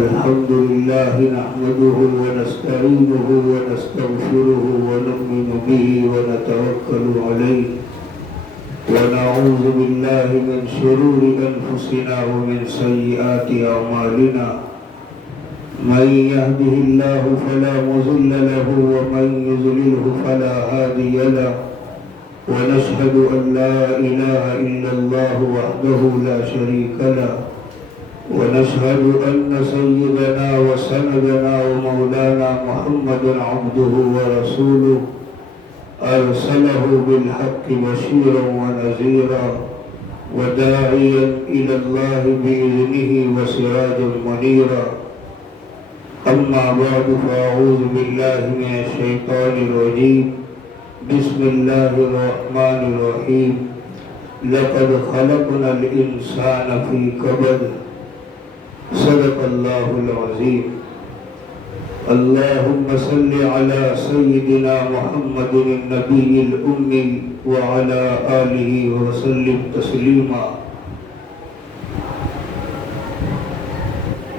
الحمد لله نحمده ونستعينه ونستغفره ونؤمن به ونتوكل عليه ونعوذ بالله من شرور أنفسنا ومن سيئات أعمالنا من يهده الله فلا مضل له ومن يضلله فلا هادي له ونشهد أن لا إله إلا الله وحده لا شريك له ونشهد أن سيدنا وسندنا ومولانا محمد عبده ورسوله أرسله بالحق بشيرا ونذيرا وداعيا إلى الله بإذنه وسراجا منيرا أما بعد فأعوذ بالله من الشيطان الرجيم بسم الله الرحمن الرحيم لقد خلقنا الإنسان في كبد صدق الله العظيم اللهم صل على سيدنا محمد النبي الأمي وعلى آله وسلم تسليما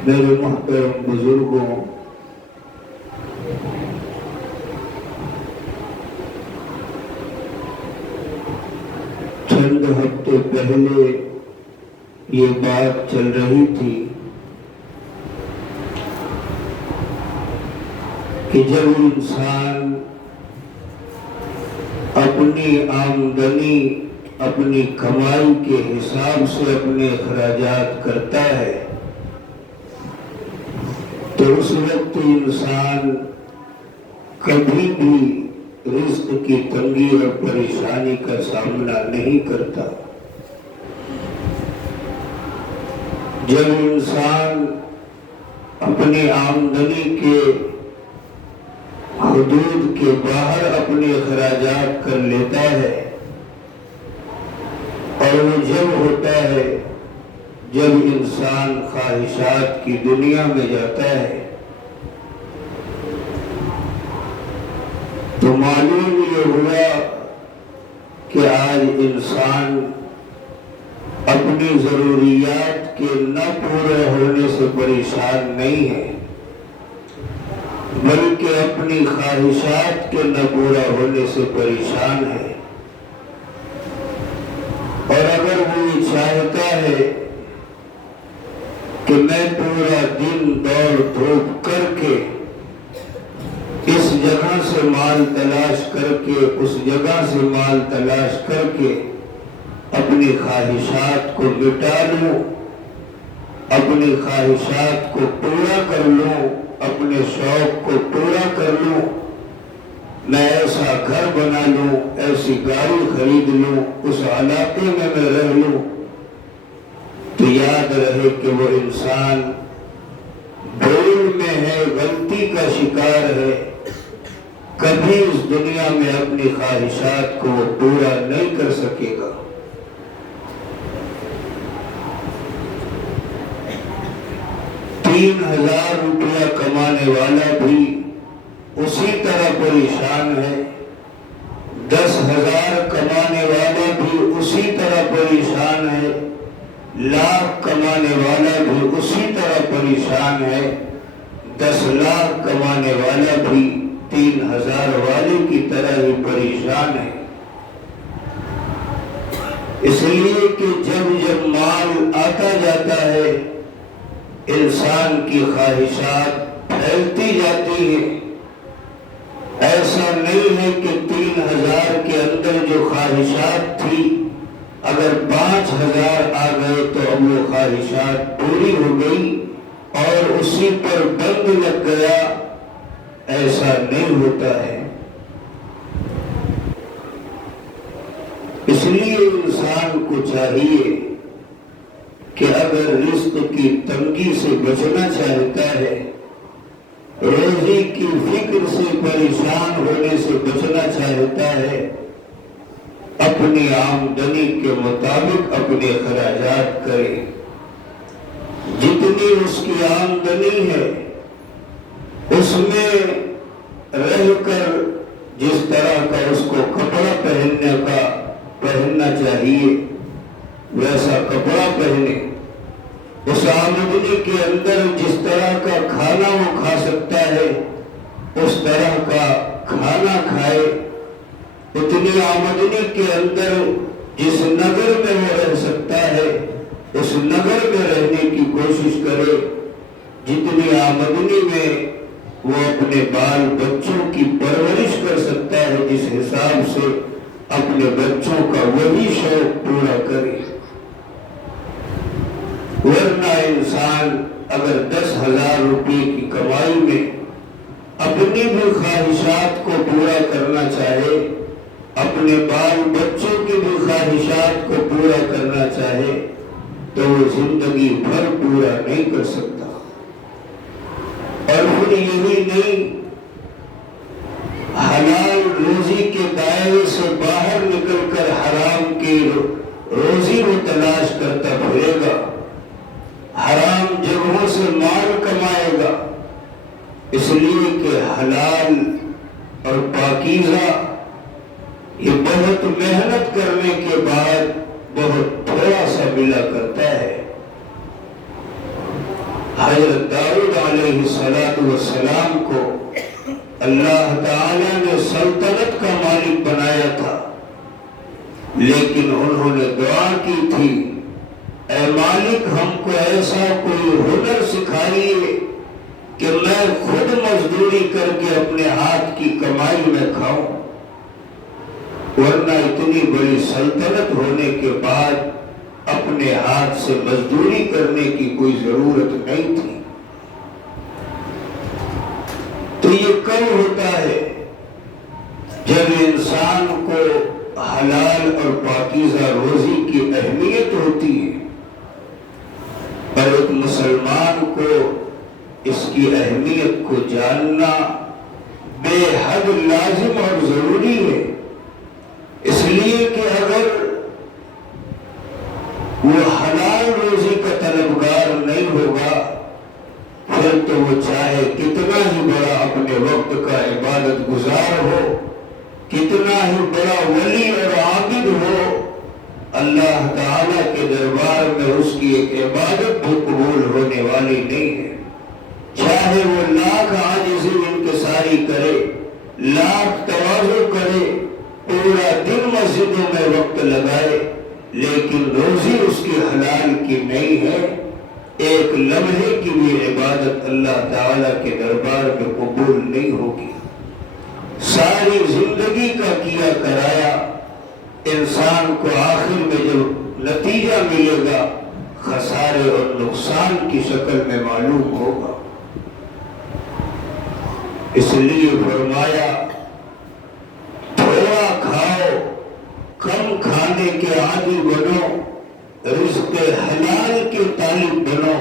میرے محترم بزرگوں، چند ہفتے پہلے یہ بات چل رہی تھی کہ جب انسان اپنی آمدنی اپنی کمائی کے حساب سے اپنے اخراجات کرتا ہے تو اس وقت انسان کبھی بھی رزق کی تنگی اور پریشانی کا سامنا نہیں کرتا۔ جب انسان اپنی آمدنی کے حدود کے باہر اپنے اخراجات کر لیتا ہے، اور وہ جب ہوتا ہے جب انسان خواہشات کی دنیا میں جاتا ہے، تو معلوم یہ ہوا کہ آج انسان اپنی ضروریات کے نہ پورے ہونے سے پریشان نہیں ہے، بلکہ اپنی خواہشات کے نہ پورا ہونے سے پریشان ہے۔ اور اگر وہ چاہتا ہے کہ میں پورا دن دوڑ دھوپ کر کے اس جگہ سے مال تلاش کر کے اس جگہ سے مال تلاش کر کے اپنی خواہشات کو مٹا لوں، اپنی خواہشات کو پورا کر لوں، اپنے شوق کو پورا کر لوں، میں ایسا گھر بنا لوں، ایسی گاڑی خرید لوں، اس علاقے میں رہ لوں، تو یاد رہے کہ وہ انسان بھول میں ہے، غلطی کا شکار ہے، کبھی اس دنیا میں اپنی خواہشات کو وہ پورا نہیں کر سکے گا۔ 3000 روپیہ کمانے والا بھی اسی طرح پریشان ہے، 10,000 کمانے والا بھی اسی طرح پریشان ہے، لاکھ کمانے والا بھی اسی طرح پریشان ہے، 10 لاکھ کمانے والا بھی 3000 والے کی طرح ہی پریشان ہے۔ اس لیے کہ جب مال آتا جاتا ہے انسان کی خواہشات پھیلتی جاتی ہیں۔ ایسا نہیں ہے کہ 3000 کے اندر جو خواہشات تھی اگر 5000 آ گئے تو اب وہ خواہشات پوری ہو گئی اور اسی پر بند لگ گیا، ایسا نہیں ہوتا ہے۔ اس لیے انسان کو چاہیے کہ اگر رزق کی تنگی سے بچنا چاہتا ہے، روزی کی فکر سے پریشان ہونے سے بچنا چاہتا ہے، اپنی آمدنی کے مطابق اپنے اخراجات کرے۔ جتنی اس کی آمدنی ہے اس میں رہ کر جس طرح کا اس کو کپڑا پہننا چاہیے ویسا کپڑا پہنے، اس آمدنی کے اندر جس طرح کا کھانا وہ کھا سکتا ہے اس طرح کا کھانا کھائے، اتنی آمدنی کے اندر جس نگر میں وہ رہ سکتا ہے اس نگر میں رہنے کی کوشش کرے، جتنی آمدنی میں وہ اپنے بال بچوں کی پرورش کر سکتا ہے جس حساب سے اپنے بچوں کا وہی شوق پورا کرے۔ ورنہ انسان اگر 10,000 روپے کی کمائی میں اپنی بھی خواہشات کو پورا کرنا چاہے، اپنے بال بچوں کی بھی خواہشات کو پورا کرنا چاہے تو وہ زندگی بھر پورا نہیں کر سکتا۔ اور پھر یہی نہیں، حلال روزی کے دائرے سے باہر نکل کر حرام کی روزی وہ تلاش کرتا پھرے گا، حرام جگہوں سے مال کمائے گا، اس لیے کہ حلال اور پاکیزہ یہ بہت محنت کرنے کے بعد بہت تھوڑا سا ملا کرتا ہے۔ حضرت داؤد علیہ السلام کو اللہ تعالیٰ نے سلطنت کا مالک بنایا تھا، لیکن انہوں نے دعا کی تھی، اے مالک ہم کو ایسا کوئی ہنر سکھائیے کہ میں خود مزدوری کر کے اپنے ہاتھ کی کمائی میں کھاؤں، ورنہ اتنی بڑی سلطنت ہونے کے بعد اپنے ہاتھ سے مزدوری کرنے کی کوئی ضرورت نہیں تھی۔ تو یہ کب ہوتا ہے؟ جب انسان کو حلال اور پاکیزہ روزی کی اہمیت ہوتی ہے، اور ایک مسلمان کو اس کی اہمیت کو جاننا بے حد لازم اور ضروری ہے، اس لیے کہ اگر وہ حلال روزی کا طلبگار نہیں ہوگا پھر تو وہ چاہے کتنا ہی بڑا اپنے وقت کا عبادت گزار ہو، کتنا ہی بڑا ولی اور عابد ہو، اللہ تعالیٰ کے دربار میں اس کی ایک عبادت بھی قبول ہونے والی نہیں ہے۔ چاہے وہ لاکھ عاجزی انکساری کرے، لاکھ تواضع کرے، پورا دن مسجدوں میں وقت لگائے، لیکن روزی اس کی حلال کی نہیں ہے، ایک لمحے کی بھی عبادت اللہ تعالیٰ کے دربار میں قبول نہیں ہوگی۔ ساری زندگی کا کیا کرایا انسان کو آخر میں جب نتیجہ ملے گا خسارے اور نقصان کی شکل میں معلوم ہوگا۔ اس لیے فرمایا تھوڑا کھاؤ، کم کھانے کے عادی بنو، رزق حلال کے طالب بنو،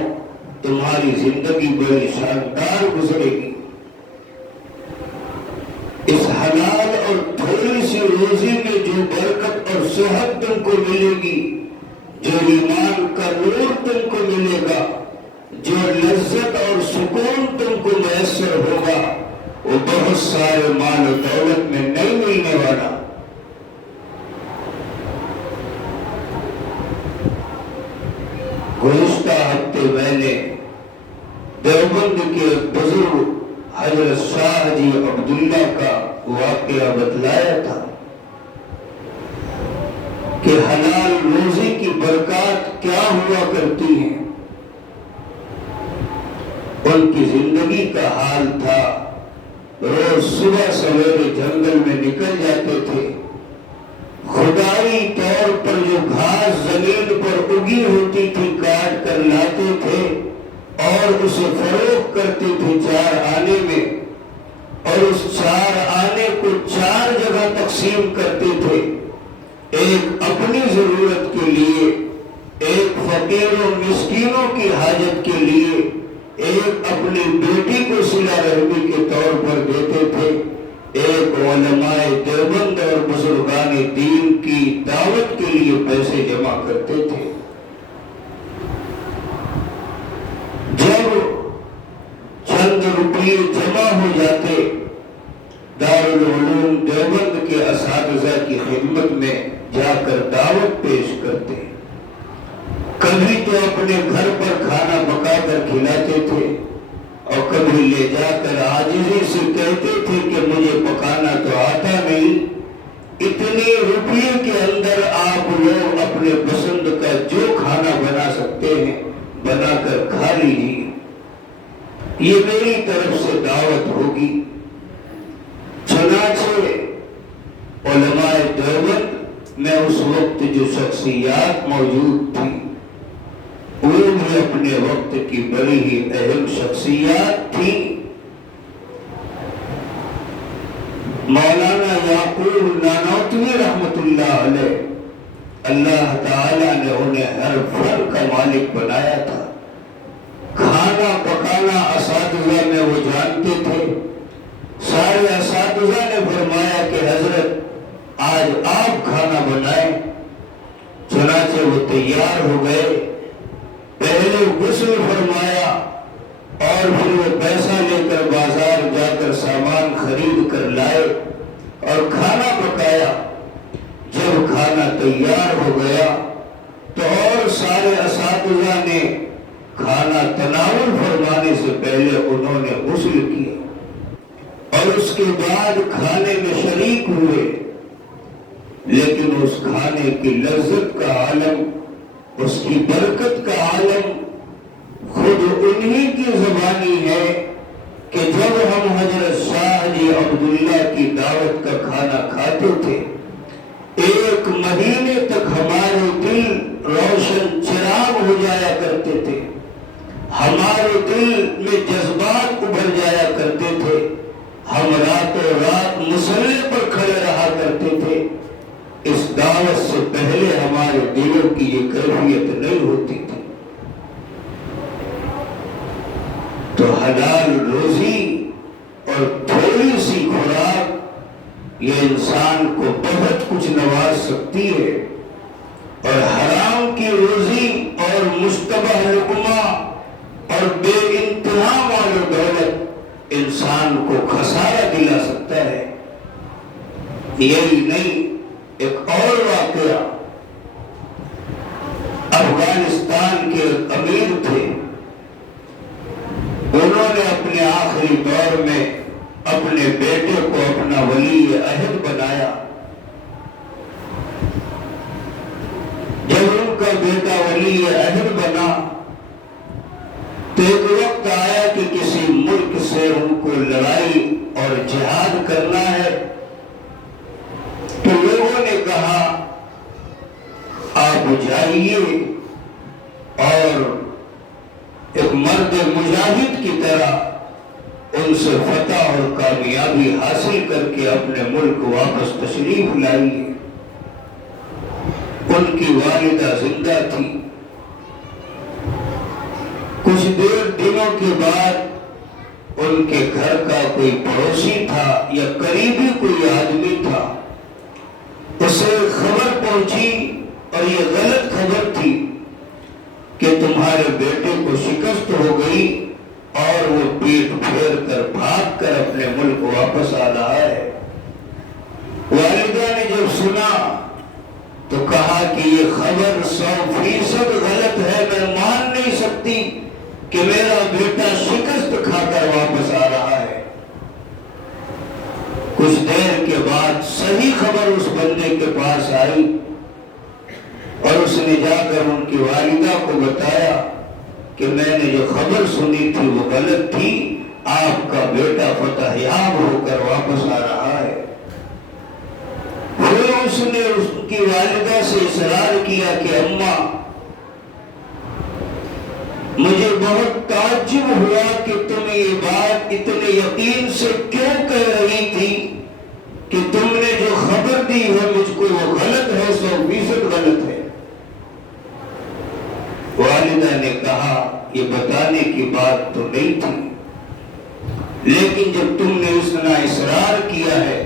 تمہاری زندگی بڑی شاندار گزرے گی۔ اس حلال اور تھوڑی سی روزی میں جو برکت اور صحت تم کو ملے گی، جو ایمان کا نور تم کو ملے گا، جو لذت اور سکون تم کو میسر ہوگا، وہ بہت سارے مال و دولت میں نہیں ملنے والا۔ گزشتہ ہفتے میں نے دیوبند کے بزرگ حضرت شاہ جی عبداللہ کا واقعہ بتلایا تھا کہ حلال روزی کی برکات کیا ہوا کرتی ہیں۔ ان کی زندگی کا حال تھا، روز صبح سویرے جنگل میں نکل جاتے تھے، خدائی طور پر جو گھاس زمین پر اگی ہوتی تھی کاٹ کر لاتے تھے اور اسے فروخت کرتے تھے 4 آنے میں، اور اس 4 آنے کو 4 جگہ تقسیم کرتے تھے، ایک اپنی ضرورت کے لیے، ایک فقیروں مسکینوں کی حاجت کے لیے، ایک اپنی بیٹی کو صلہ رحمی کے طور پر دیتے تھے، ایک علماء دیوبند اور بزرگان دین کی دعوت کے لیے پیسے جمع کرتے تھے۔ جب چند روپئے جمع ہو جاتے، دارالعلوم دیوبند کے اساتذہ کی خدمت میں جا کر دعوت پیش کرتے، کبھی تو اپنے گھر پر کھانا پکا کر کھلاتے تھے اور کبھی لے جا کر عاجزی سے کہتے تھے کہ مجھے پکانا تو آتا نہیں، اتنے روپیے کے اندر آپ لوگ اپنے پسند کا جو کھانا بنا سکتے ہیں بنا کر کھا لیجیے، یہ میری طرف سے دعوت ہوگی۔ چنانچہ علماء دیوبند میں اس وقت جو شخصیات موجود تھی وہ بھی اپنے وقت کی بڑی ہی اہم شخصیات تھی۔ مولانا یعقوب نانوتوی رحمت اللہ علیہ، اللہ تعالیٰ نے انہیں ہر فن کا مالک بنایا تھا۔ کھانا پکانا اساتذہ میں وہ جانتے تھے، سارے اساتذہ نے فرمایا کہ حضرت آج آپ کھانا بنائیں، چنانچہ وہ تیار ہو گئے، پہلے غسل فرمایا اور پھر وہ پیسہ لے کر بازار جا کر سامان خرید کر لائے اور کھانا پکایا۔ جب کھانا تیار ہو گیا تو اور سارے اساتذہ نے کھانا تناول فرمانے سے پہلے انہوں نے غسل کیا اور اس کے بعد کھانے میں شریک ہوئے، لیکن اس کھانے کی لذت کا عالم، اس کی برکت کا عالم خود انہی کی زبانی ہے کہ جب ہم حضرت شاہ جی عبداللہ کی دعوت کا کھانا کھاتے تھے، ایک مہینے تک ہمارے دل روشن چراغ ہو جایا کرتے تھے، ہمارے دل میں جذبات ابھر جایا کرتے تھے، ہم راتوں رات مصلے پر کھڑے رہا کرتے تھے۔ اس دعوت سے پہلے ہمارے دلوں کی یہ کیفیت نہیں ہوتی تھی۔ تو حلال روزی اور تھوڑی سی خوراک یہ انسان کو بہت کچھ نواز سکتی ہے، اور حرام کی روزی اور مشتبہ لقمہ اور بے انتہا مال و دولت انسان کو خسارہ دلا سکتا ہے۔ یہی نہیں، ایک اور واقعہ، افغانستان کے امیر تھے، انہوں نے اپنے آخری دور میں اپنے بیٹے کو اپنا ولی عہد بنایا۔ جب ان کا بیٹا ولی عہد بنا تو ایک وقت آیا کہ کسی ملک سے ان کو لڑائی اور جہاد کرنا ہے، تو لوگوں نے کہا آپ جائیے اور ایک مرد مجاہد کی طرح ان سے فتح اور کامیابی حاصل کر کے اپنے ملک واپس تشریف لائیے۔ ان کی والدہ زندہ تھی۔ کچھ دنوں کے بعد ان کے گھر کا کوئی پڑوسی تھا یا قریبی کوئی آدمی تھا، اسے خبر پہنچی اور یہ غلط خبر تھی کہ تمہارے بیٹے کو شکست ہو گئی اور وہ پیٹ پھیر کر بھاگ کر اپنے ملک واپس آ رہا ہے۔ والدہ نے جب سنا تو کہا کہ یہ خبر 100% غلط ہے، میں مان نہیں سکتی کہ میرا بیٹا شکست کھا کر واپس آ رہا ہے۔ کچھ دیر کے بعد صحیح خبر اس بندے کے پاس آئی اور اس نے جا کر ان کی والدہ کو بتایا کہ میں نے جو خبر سنی تھی وہ غلط تھی، آپ کا بیٹا فتح یاب ہو کر واپس آ رہا ہے۔ پھر اس نے اس کی والدہ سے اصرار کیا کہ اماں، مجھے بہت تعجب ہوا کہ تم یہ بات اتنے یقین سے کیوں کہہ رہی تھی کہ تم نے جو خبر دی ہے مجھ کو وہ غلط ہے، 100% غلط ہے۔ والدہ نے کہا یہ بتانے کی بات تو نہیں تھی، لیکن جب تم نے اتنا اصرار کیا ہے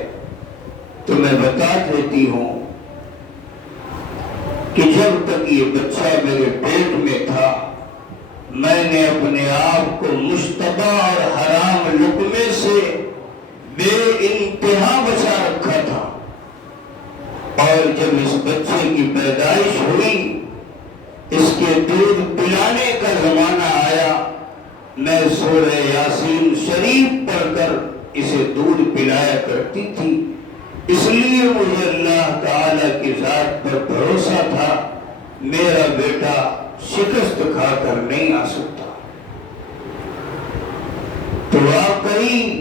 تو میں بتا دیتی ہوں کہ جب تک یہ بچہ میرے پیٹ میں تھا میں نے اپنے آپ کو مشتبہ اور حرام لقمے سے بے انتہا بچا رکھا تھا، اور جب اس بچے کی پیدائش ہوئی اس کے دودھ پلانے کا زمانہ آیا، میں سورہ یاسین شریف پڑھ کر اسے دودھ پلایا کرتی تھی، اس لیے مجھے اللہ تعالی کی ذات پر بھروسہ تھا میرا بیٹا شکست کھا کر نہیں آ سکتا۔ تو واقعی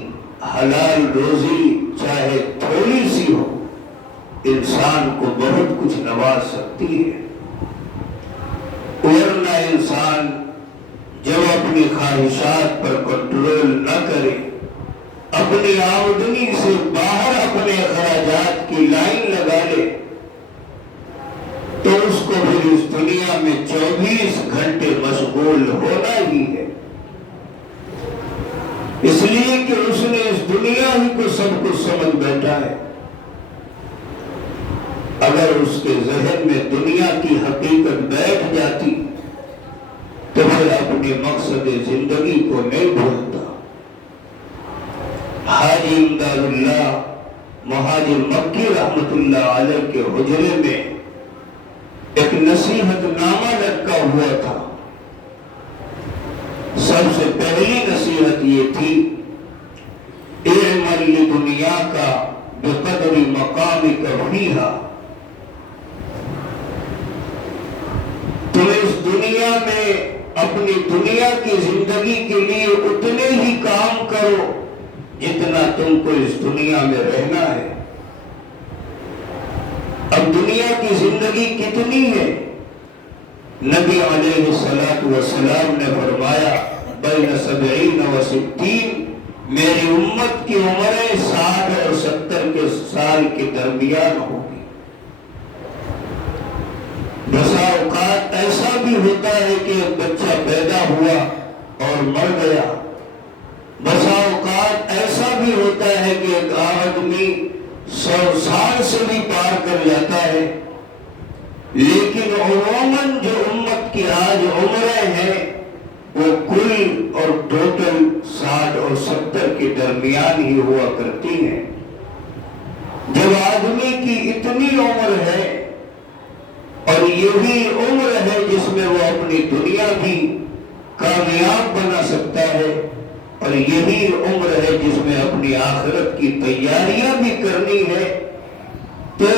حلال روزی چاہے تھوڑی سی ہو انسان کو بہت کچھ نواز سکتی ہے، ورنہ انسان جب اپنی خواہشات پر کنٹرول نہ کرے، اپنی آمدنی سے باہر اپنے اخراجات کی لائن لگا لے، تو اس کو پھر اس دنیا میں 24 گھنٹے مشغول ہونا ہی ہے، اس لیے کہ اس نے اس دنیا ہی کو سب کچھ سمجھ بیٹھا ہے۔ اگر اس کے ذہن میں دنیا کی حقیقت بیٹھ جاتی تو پھر اپنے مقصد زندگی کو نہیں بھولتا۔ حاجی امداد اللہ مہاجر مکی رحمت اللہ علیہ کے حجرے میں ایک نصیحت نامہ لٹکا ہوا تھا۔ سب سے پہلی نصیحت یہ تھی، اعمل لدنیا کا بقدر مقامک فیہا، تم اس دنیا میں اپنی دنیا کی زندگی کے لیے اتنے ہی کام کرو جتنا تم کو اس دنیا میں رہنا ہے۔ اب دنیا کی زندگی کتنی ہے؟ نبی علیہ السلام نے فرمایا بین 70 و 60، میری امت کی عمریں 60 اور 70 کے سال کے درمیان ہوگی۔ بسا اوقات ایسا بھی ہوتا ہے کہ ایک بچہ پیدا ہوا اور مر گیا، بسا اوقات ایسا بھی ہوتا ہے کہ ایک آدمی 100 سال سے بھی پار کر جاتا ہے، لیکن عموماً جو امت کی آج عمریں ہیں وہ کل اور ٹوٹل 60 اور 70 کے درمیان ہی ہوا کرتی ہیں۔ جب آدمی کی اتنی عمر ہے اور یہی عمر ہے جس میں وہ اپنی دنیا بھی کامیاب بنا سکتا ہے، اور یہی عمر ہے جس میں اپنی آخرت کی تیاریاں بھی کرنی ہے، تو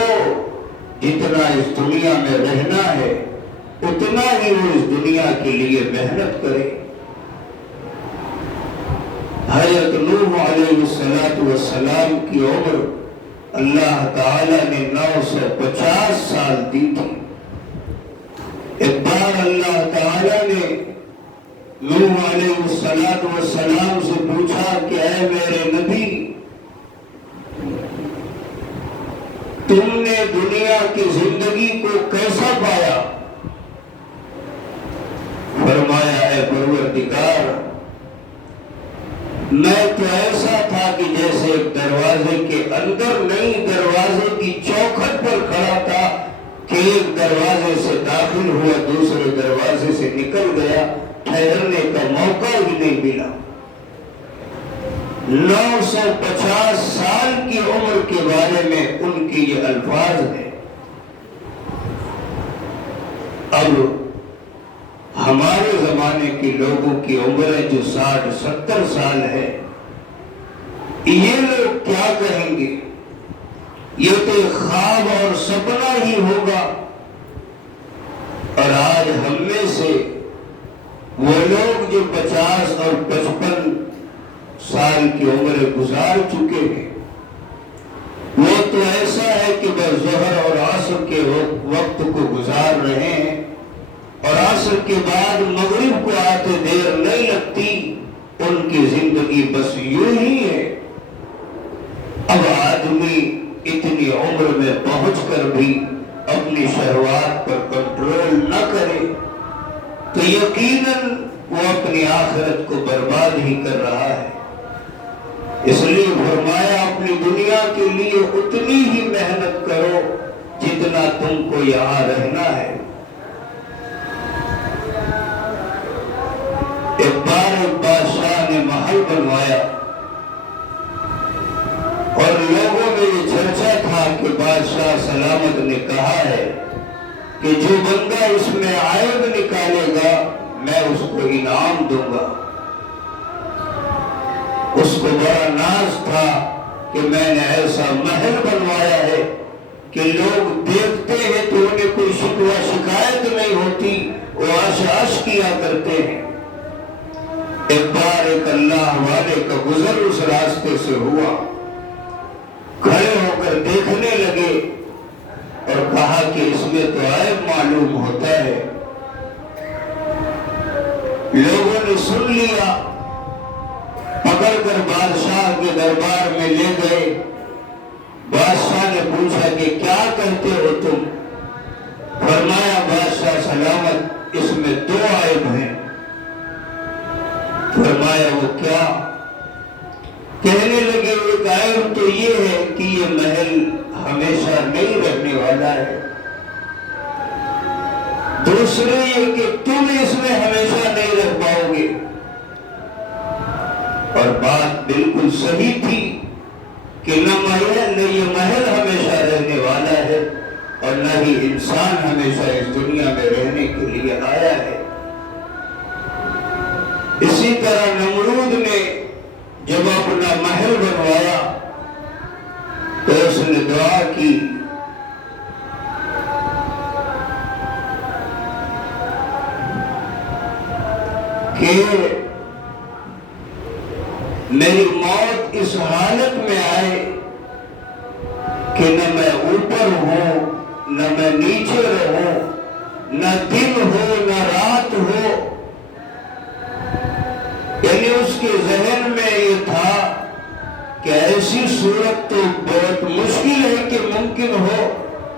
جتنا اس دنیا میں رہنا ہے اتنا ہی وہ اس دنیا کے لیے محنت کرے۔ حضرت نوح علیہ السلام کی عمر اللہ تعالی نے 950 سال دی تھی۔ ایک بار اللہ تعالی نے نوح علیہ السلام سے پوچھا کہ اے میرے نبی، تم نے دنیا کی زندگی کو کیسا پایا؟ فرمایا اے پروردگار، میں تو ایسا تھا کہ جیسے ایک دروازے کے اندر نہیں، دروازے کی چوکھٹ پر کھڑا تھا کہ ایک دروازے سے داخل ہوا دوسرے دروازے سے نکل گیا، ٹھہرنے کا موقع ہی نہیں ملا۔ 950 سال کی عمر کے بارے میں ان کی یہ الفاظ ہیں۔ اب ہمارے زمانے کے لوگوں کی عمریں جو 60-70 سال ہے، یہ لوگ کیا کہیں گے؟ یہ تو ایک خواب اور سپنا ہی ہوگا۔ اور آج ہم میں سے وہ لوگ جو 50 اور 55 سال کی عمر گزار چکے ہیں، وہ تو ایسا ہے کہ بس ظہر اور عصر کے وقت کو گزار رہے ہیں، اور عصر کے بعد مغرب کو آتے دیر نہیں لگتی، ان کی زندگی بس یوں ہی ہے۔ اب آدمی اتنی عمر میں پہنچ کر بھی اپنی شہوات پر کنٹرول نہ کرے تو یقیناً وہ اپنی آخرت کو برباد ہی کر رہا ہے۔ اس لیے فرمایا اپنی دنیا کے لیے اتنی ہی محنت کرو جتنا تم کو یہاں رہنا ہے۔ ایک بار ایک بادشاہ نے محل بنوایا اور لوگوں میں یہ چرچا تھا کہ بادشاہ سلامت نے کہا ہے کہ جو بندہ اس میں عیب نکالے گا میں اس کو انعام دوں گا۔ اس کو بڑا ناز تھا کہ میں نے ایسا محل بنوایا ہے کہ لوگ دیکھتے ہیں تو انہیں کوئی شکوہ شکایت نہیں ہوتی، وہ عش کیا کرتے ہیں۔ ایک بار ایک اللہ والے کا گزر اس راستے سے ہوا، کھڑے ہو کر دیکھنے لگے اور کہا کہ اس میں تو عیب معلوم ہوتا ہے۔ لوگوں نے سن لیا، پکڑ کر بادشاہ کے دربار میں لے گئے۔ بادشاہ نے پوچھا کہ کیا کہتے ہو تم؟ فرمایا بادشاہ سلامت، اس میں دو عیب ہیں۔ فرمایا وہ کیا؟ کہنے لگے ایک عیب تو یہ ہے کہ یہ محل ہمیشہ نہیں رہنے والا ہے، دوسرے یہ کہ تم اس میں ہمیشہ نہیں رہ پاؤ گے۔ اور بات بالکل صحیح تھی کہ نہ یہ محل ہمیشہ رہنے والا ہے اور نہ ہی انسان ہمیشہ اس دنیا میں رہنے کے لیے آیا ہے۔ اسی طرح نمرود نے جب اپنا محل بنوایا تو اس نے دعا کی کہ میری موت اس حالت میں آئے کہ نہ میں اوپر ہوں نہ میں نیچے رہوں، نہ دن ہو نہ رات ہو۔ یعنی اس کے ذہن میں یہ تھا کہ ایسی صورت تو بہت مشکل ہے کہ ممکن ہو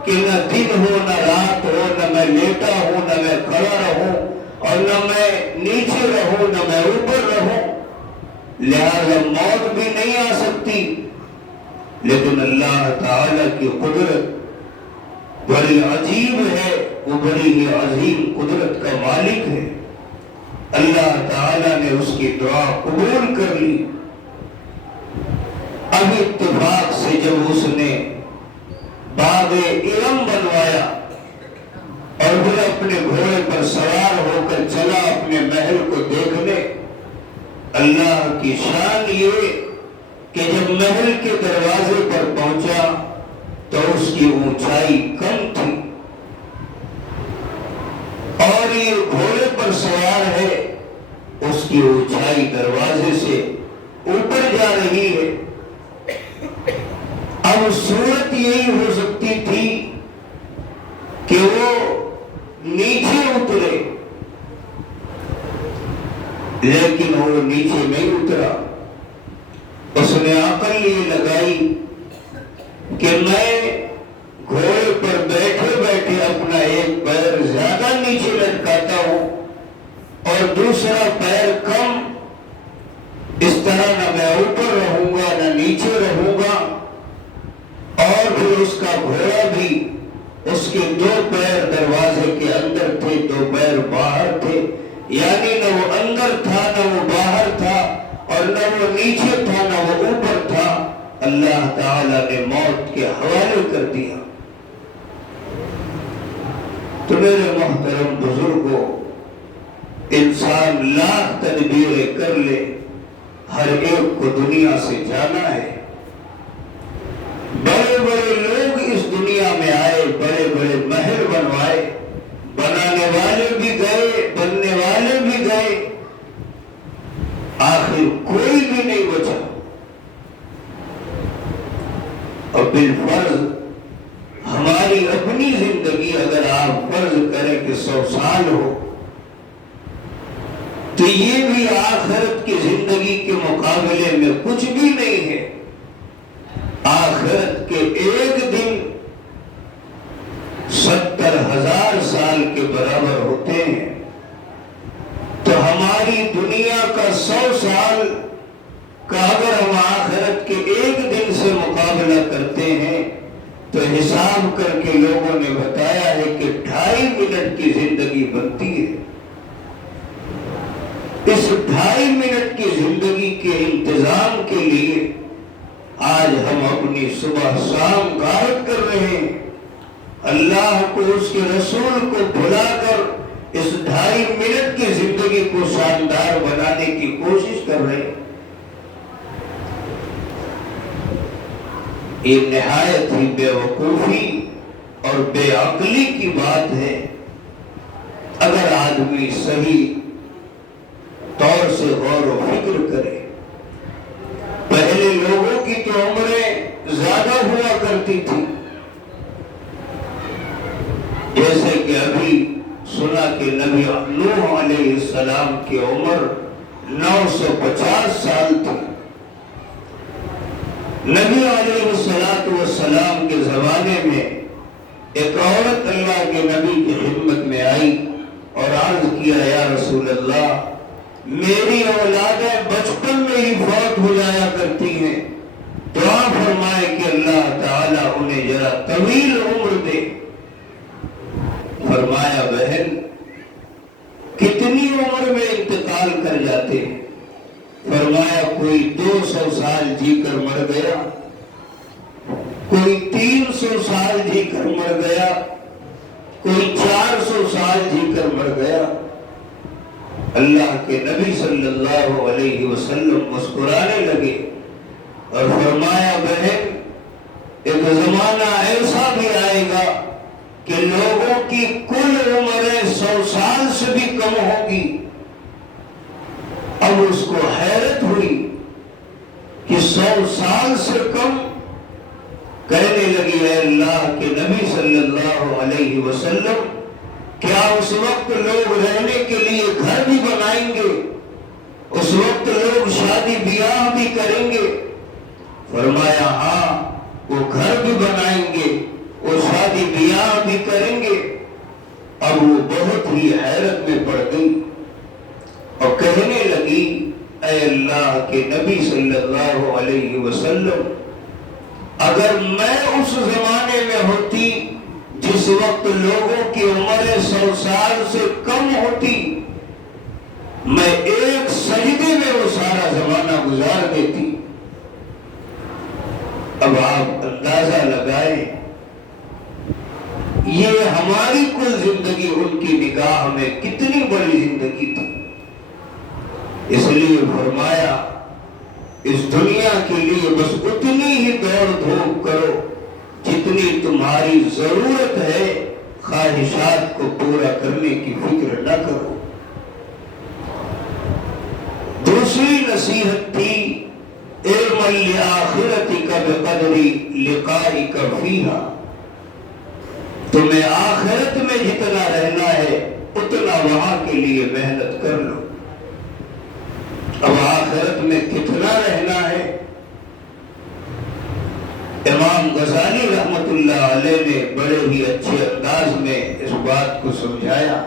کہ نہ دن ہو نہ رات ہو، نہ میں لیٹا ہوں نہ میں کھڑا رہوں، اور نہ میں نیچے رہوں نہ میں اوپر رہوں، لہذا موت بھی نہیں آ سکتی۔ لیکن اللہ تعالی کی قدرت بڑی عجیب ہے، وہ بڑی ہی عظیم قدرت کا مالک ہے۔ اللہ تعالی نے اس کی دعا قبول کر لی۔ اب اتفاق سے جب اس نے باغ ارم بنوایا اور پھر اپنے گھوڑے پر سوار ہو کر چلا اپنے محل کو دیکھنے، اللہ کی شان یہ کہ جب محل کے دروازے پر پہنچا تو اس کی اونچائی کم تھی، اور یہ گھوڑے پر سوار ہے اس کی اونچائی دروازے سے اوپر جا رہی ہے۔ اب صورت یہی ہو سکتی تھی کہ وہ نیچے اترے، لیکن وہ نیچے نہیں اترا۔ اس نے عقل یہ لگائی کہ میں گھوڑے پر بیٹھے بیٹھے اپنا ایک پیر زیادہ نیچے لٹکاتا ہوں اور دوسرا پیر کم، اس طرح نہ میں اوپر رہوں گا نہ نیچے رہوں گا۔ اور پھر اس کا گھوڑا بھی، اس کے دو پیر دروازے کے اندر تھے، دو پیر باہر تھے، یعنی نہ وہ اندر تھا نہ وہ باہر تھا، اور نہ وہ نیچے تھا نہ وہ اوپر تھا۔ اللہ تعالی نے موت کے حوالے کر دیا۔ تو میرے محترم بزرگوں، انسان لاکھ تدبیریں کر لے، ہر ایک کو دنیا سے جانا ہے۔ بڑے بڑے لوگ اس دنیا میں آئے، بڑے بڑے محل بنوائے، بنانے والے بھی گئے بننے والے بھی گئے، آخر کوئی بھی نہیں بچا۔ اور بالفرض ہماری اپنی زندگی اگر آپ فرض کریں کہ 100 سال ہو تو یہ بھی آخرت کی زندگی کے مقابلے میں کچھ بھی نہیں ہے۔ آخرت کے ایک دن 70,000 سال کے برابر ہوتے ہیں، تو ہماری دنیا کا 100 سال کا اگر ہم آخرت کے ایک دن سے مقابلہ کرتے ہیں تو حساب کر کے لوگوں نے بتایا ہے کہ 2.5 منٹ کی زندگی بنتی ہے۔ اس 2.5 منٹ کی زندگی کے انتظام کے لیے آج ہم اپنی صبح شام غارت کر رہے ہیں، اللہ کو اس کے رسول کو بھلا کر اس 2.5 منٹ کی زندگی کو شاندار بنانے کی کوشش کر رہے ہیں۔ یہ نہایت ہی بے وقوفی اور بے عقلی کی بات ہے۔ اگر آدمی صحیح طور سے غور و فکر کرے، پہلے لوگوں کی تو عمریں زیادہ ہوا کرتی تھی، جیسے کہ ابھی سنا کہ نبی نوح علیہ السلام کی عمر 950 سال تھی۔ نبی علیہ السلام کے زمانے میں ایک عورت اللہ کے نبی کی خدمت میں آئی اور عرض کیا، یا رسول اللہ، میری اولادیں بچپن میں ہی فوت ہو جایا کرتی ہیں، دعا فرمائے کہ اللہ تعالیٰ انہیں ذرا طویل عمر دے۔ فرمایا، بہن کتنی عمر میں انتقال کر جاتے ہیں؟ فرمایا، کوئی 200 سال جی کر مر گیا، کوئی 300 سال جی کر مر گیا، کوئی 400 سال جی کر مر گیا۔ اللہ کے نبی صلی اللہ علیہ وسلم مسکرانے لگے اور فرمایا، بہن ایک زمانہ ایسا بھی آئے گا کہ لوگوں کی کل عمریں 100 سال سے بھی کم ہوگی۔ اب اس کو حیرت ہوئی کہ 100 سال سے کم؟ کہنے لگی، اے اللہ کے نبی صلی اللہ علیہ وسلم، کیا اس وقت لوگ رہنے کے لیے گھر بھی بنائیں گے؟ اس وقت لوگ شادی بیاہ بھی کریں گے؟ فرمایا، ہاں، وہ گھر بھی بنائیں گے، وہ شادی بیاہ بھی کریں گے۔ اب وہ بہت ہی حیرت میں پڑ گئی اور کہنے لگی، اے اللہ کے نبی صلی اللہ علیہ وسلم، اگر میں اس زمانے میں ہوتی جس وقت لوگوں کی عمریں 100 سال سے کم ہوتی، میں ایک سجدے میں وہ سارا زمانہ گزار دیتی۔ اب آپ اندازہ لگائیں، یہ ہماری کل زندگی ان کی نگاہ میں کتنی بڑی زندگی تھی۔ اس لیے فرمایا، اس دنیا کے لیے بس اتنی ہی دوڑ دھوپ کرو جتنی تمہاری ضرورت ہے، خواہشات کو پورا کرنے کی فکر نہ کرو۔ دوسری نصیحت تھی، اعمل لآخرتک بقدر لقائک فیہا، تمہیں آخرت میں جتنا رہنا ہے اتنا وہاں کے لیے محنت کر لو۔ اب آخرت میں کتنا رہنا ہے؟ امام غزالی رحمت اللہ علیہ نے بڑے ہی اچھے انداز میں اس بات کو سمجھایا۔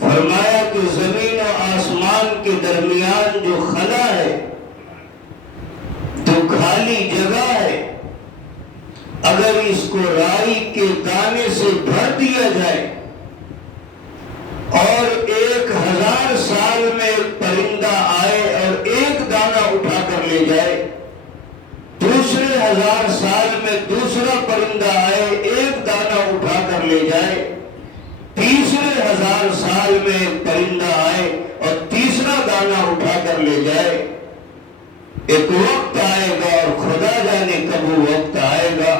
فرمایا کہ زمین و آسمان کے درمیان جو خلا ہے، جو خالی جگہ ہے، اگر اس کو رائی کے دانے سے بھر دیا جائے اور 1000 سال میں ایک پرندہ آئے اور ایک دانہ اٹھا کر لے جائے، دوسرے 1000 سال میں دوسرا پرندہ آئے ایک دانہ اٹھا کر لے جائے، تیسرے 1000 سال میں ایک پرندہ آئے اور تیسرا دانہ اٹھا کر لے جائے، ایک وقت آئے گا اور خدا جانے کب وہ وقت آئے گا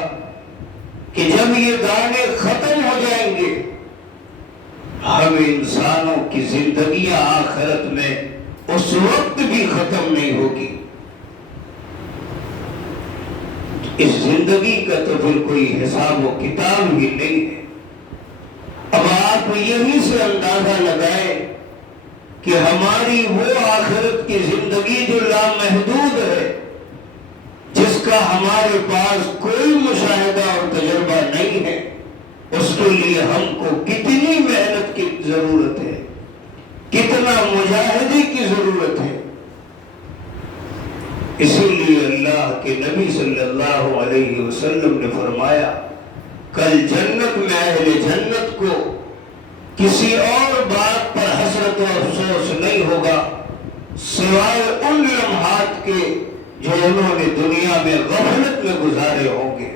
کہ جب یہ دانے ختم ہو جائیں گے۔ ہم انسانوں کی زندگیاں آخرت میں اس وقت بھی ختم نہیں ہوگی۔ اس زندگی کا تو پھر کوئی حساب و کتاب ہی نہیں ہے۔ اب آپ یہیں سے اندازہ لگائیں کہ ہماری وہ آخرت کی زندگی جو لامحدود ہے، جس کا ہمارے پاس کوئی مشاہدہ اور تجربہ نہیں ہے، اس کے لیے ہم کو کتنی محنت کی ضرورت ہے، کتنا مجاہدے کی ضرورت ہے۔ اسی لیے اللہ کے نبی صلی اللہ علیہ وسلم نے فرمایا، کل جنت میں اہل جنت کو کسی اور بات پر حسرت و افسوس نہیں ہوگا سوائے ان لمحات کے جو انہوں نے دنیا میں غفلت میں گزارے ہوں گے۔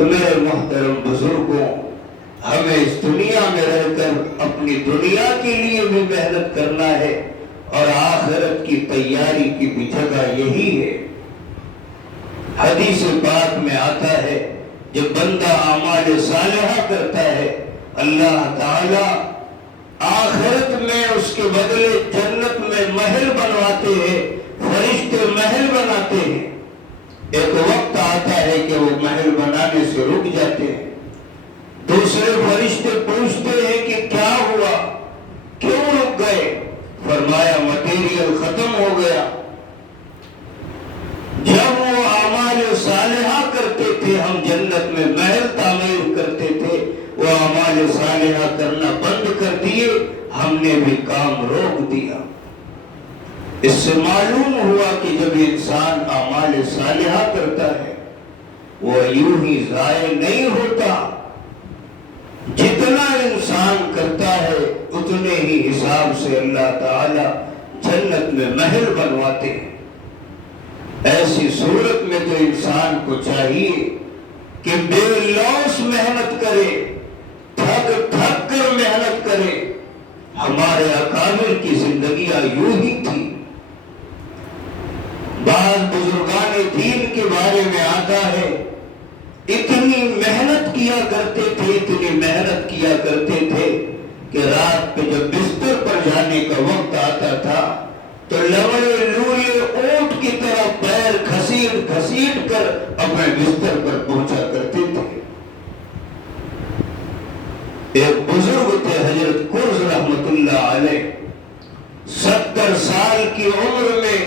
تو میرے محترم بزرگوں، ہمیں اس دنیا میں رہ کر اپنی دنیا کے لیے بھی محنت کرنا ہے، اور آخرت کی تیاری کی بھی جگہ یہی ہے۔ حدیث پاک میں آتا ہے جب بندہ اعمال صالحہ کرتا ہے، اللہ تعالی آخرت میں اس کے بدلے جنت میں محل بنواتے ہیں، فرشتے محل بناتے ہیں۔ ایک وقت آتا ہے کہ وہ محل بنانے سے رک جاتے ہیں، دوسرے فرشتے پوچھتے ہیں کہ کیا ہوا، کیوں رک گئے؟ فرمایا مٹیریل ختم ہو گیا۔ جب وہ اعمال صالحہ کرتے تھے، ہم جنت میں محل تعمیر کرتے تھے، وہ اعمال صالحہ کرنا بند کر دیے، ہم نے بھی کام روک دیا۔ اس سے معلوم ہوا کہ جب انسان اعمال صالحہ کرتا ہے وہ یوں ہی ضائع نہیں ہوتا، جتنا انسان کرتا ہے اتنے ہی حساب سے اللہ تعالی جنت میں محل بنواتے ہیں۔ ایسی صورت میں تو انسان کو چاہیے کہ بے لوث محنت کرے، تھک تھک کر محنت کرے۔ ہمارے اکابر کی زندگیاں یوں ہی تھی۔ بعض بزرگان دین کے بارے میں آتا ہے اتنی محنت کیا کرتے تھے، اتنی محنت کیا کرتے تھے کہ رات پہ جب بستر پر جانے کا وقت آتا تھا تو لوڑے لوڑے اونٹ کی طرح پیر گھسیٹ گھسیٹ کر اپنے بستر پر پہنچا کرتے تھے۔ ایک بزرگ تھے حضرت کرز رحمت اللہ علیہ، 70 سال کی عمر میں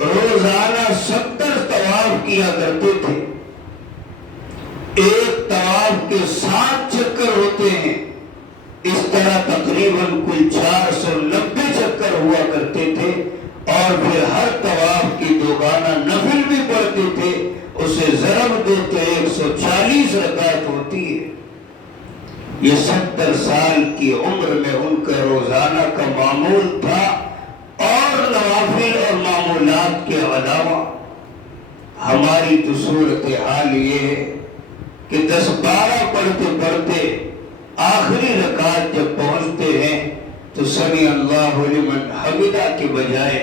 روزانہ 70 طواف کیا کرتے تھے۔ ایک طواف کے 7 چکر ہوتے ہیں، اس طرح تقریباً کل 490 چکر ہوا کرتے تھے، اور پھر ہر طواف کی دوگانہ نفل بھی پڑھتے تھے۔ اسے ضرب دو تو 140 رکعت ہوتی ہے۔ یہ 70 سال کی عمر میں ان کا روزانہ کا معمول تھا، اور نوافل اور معمولات کے علاوہ۔ ہماری تو صورتحال یہ ہے کہ 10-12 پڑھتے پڑھتے آخری رکعت جب پہنچتے ہیں تو سمیع اللہ لمن حمدہ کے بجائے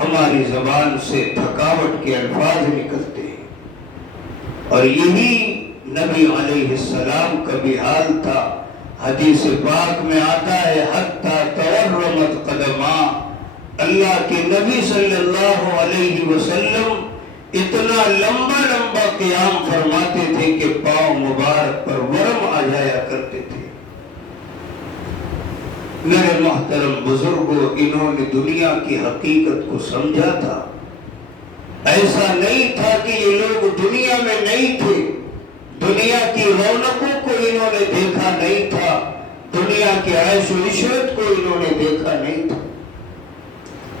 ہماری زبان سے تھکاوٹ کے الفاظ نکلتے ہیں، اور یہی نبی علیہ السلام کا بھی حال تھا۔ حدیث پاک میں آتا ہے حتی تورمت قدما، اللہ کے نبی صلی اللہ علیہ وسلم اتنا لمبا لمبا قیام فرماتے تھے کہ پاؤں مبارک پر ورم آ جایا کرتے تھے۔ میرے محترم بزرگوں، انہوں نے دنیا کی حقیقت کو سمجھا تھا۔ ایسا نہیں تھا کہ یہ لوگ دنیا میں نہیں تھے، دنیا کی رونقوں کو انہوں نے دیکھا نہیں تھا، دنیا کے عیش و عشرت کو انہوں نے دیکھا نہیں تھا،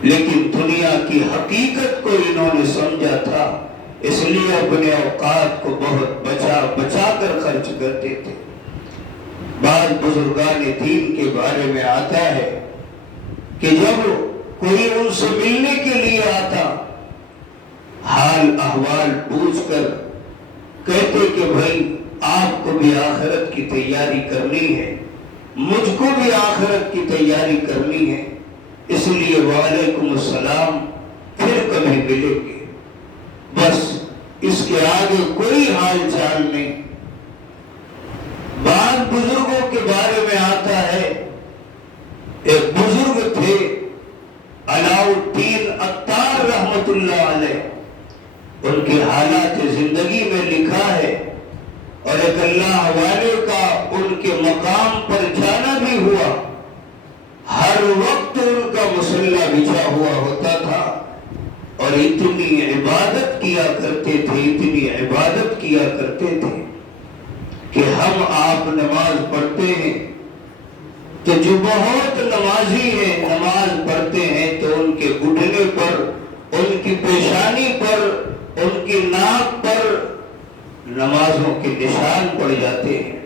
لیکن دنیا کی حقیقت کو انہوں نے سمجھا تھا، اس لیے اپنے اوقات کو بہت بچا بچا کر خرچ کرتے تھے۔ بعض بزرگان دین کے بارے میں آتا ہے کہ جب کوئی ان سے ملنے کے لیے آتا، حال احوال پوچھ کر کہتے کہ بھائی آپ کو بھی آخرت کی تیاری کرنی ہے، مجھ کو بھی آخرت کی تیاری کرنی ہے، اس لیے وعلیکم السلام، پھر کبھی ملیں گے، بس اس کے آگے کوئی حال چال نہیں۔ بعض بزرگوں کے بارے میں آتا ہے، ایک بزرگ تھے علاء الدین عطار رحمت اللہ علیہ، ان کے حالات زندگی میں لکھا ہے، اور ایک اللہ والے کا ان کے مقام پر جانا بھی ہوا۔ ہر وقت ان کا مصلی بچھا ہوا ہوتا تھا، اور اتنی عبادت کیا کرتے تھے، اتنی عبادت کیا کرتے تھے کہ ہم آپ نماز پڑھتے ہیں تو جو بہت نمازی ہیں نماز پڑھتے ہیں تو ان کے گھٹنے پر، ان کی پیشانی پر، ان کی ناک پر نمازوں کے نشان پڑ جاتے ہیں،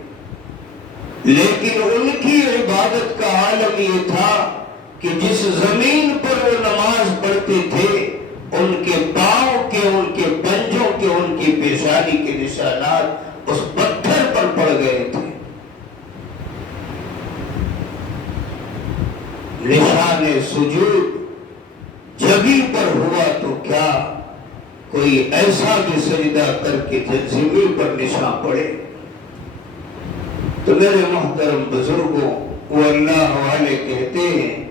لیکن ان کی عبادت کا عالم یہ تھا کہ جس زمین پر وہ نماز پڑھتے تھے ان کے پاؤں کے، ان کے پنجوں کے، ان کی پیشانی کے نشانات لبی پر ہوا تو کیا، کوئی ایسا بھی سجدہ کر کے زمین پر نشان پڑے۔ تو میرے محترم بزرگوں، وہ اللہ والے کہتے ہیں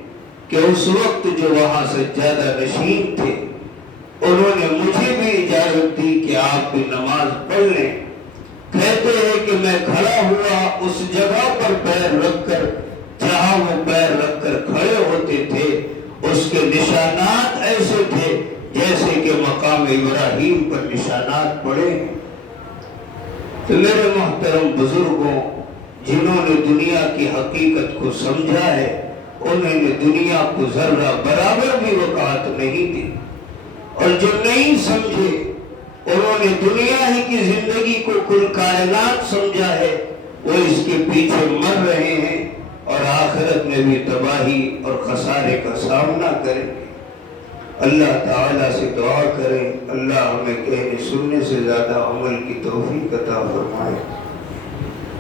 کہ اس وقت جو وہاں سجادہ نشین تھے، انہوں نے مجھے بھی اجازت دی کہ آپ بھی نماز پڑھ لیں۔ کہتے ہیں کہ میں کھڑا ہوا اس جگہ پر پیر رکھ کر جہاں وہ پیر رکھ کر کھڑے ہوتے تھے، اس کے نشانات ایسے تھے جیسے کہ مقام ابراہیم پر نشانات پڑے۔ تو میرے محترم بزرگوں، جنہوں نے دنیا کی حقیقت کو سمجھا ہے، انہوں نے دنیا کو ذرہ برابر بھی وقعت نہیں دی، اور جو نہیں سمجھے انہوں نے دنیا ہی کی زندگی کو کل کائنات سمجھا ہے، وہ اس کے پیچھے مر رہے ہیں اور آخرت میں بھی تباہی اور خسارے کا سامنا کریں گے۔ اللہ تعالیٰ سے دعا کریں، اللہ ہمیں کہنے سننے سے زیادہ عمل کی توفیق عطا فرمائے۔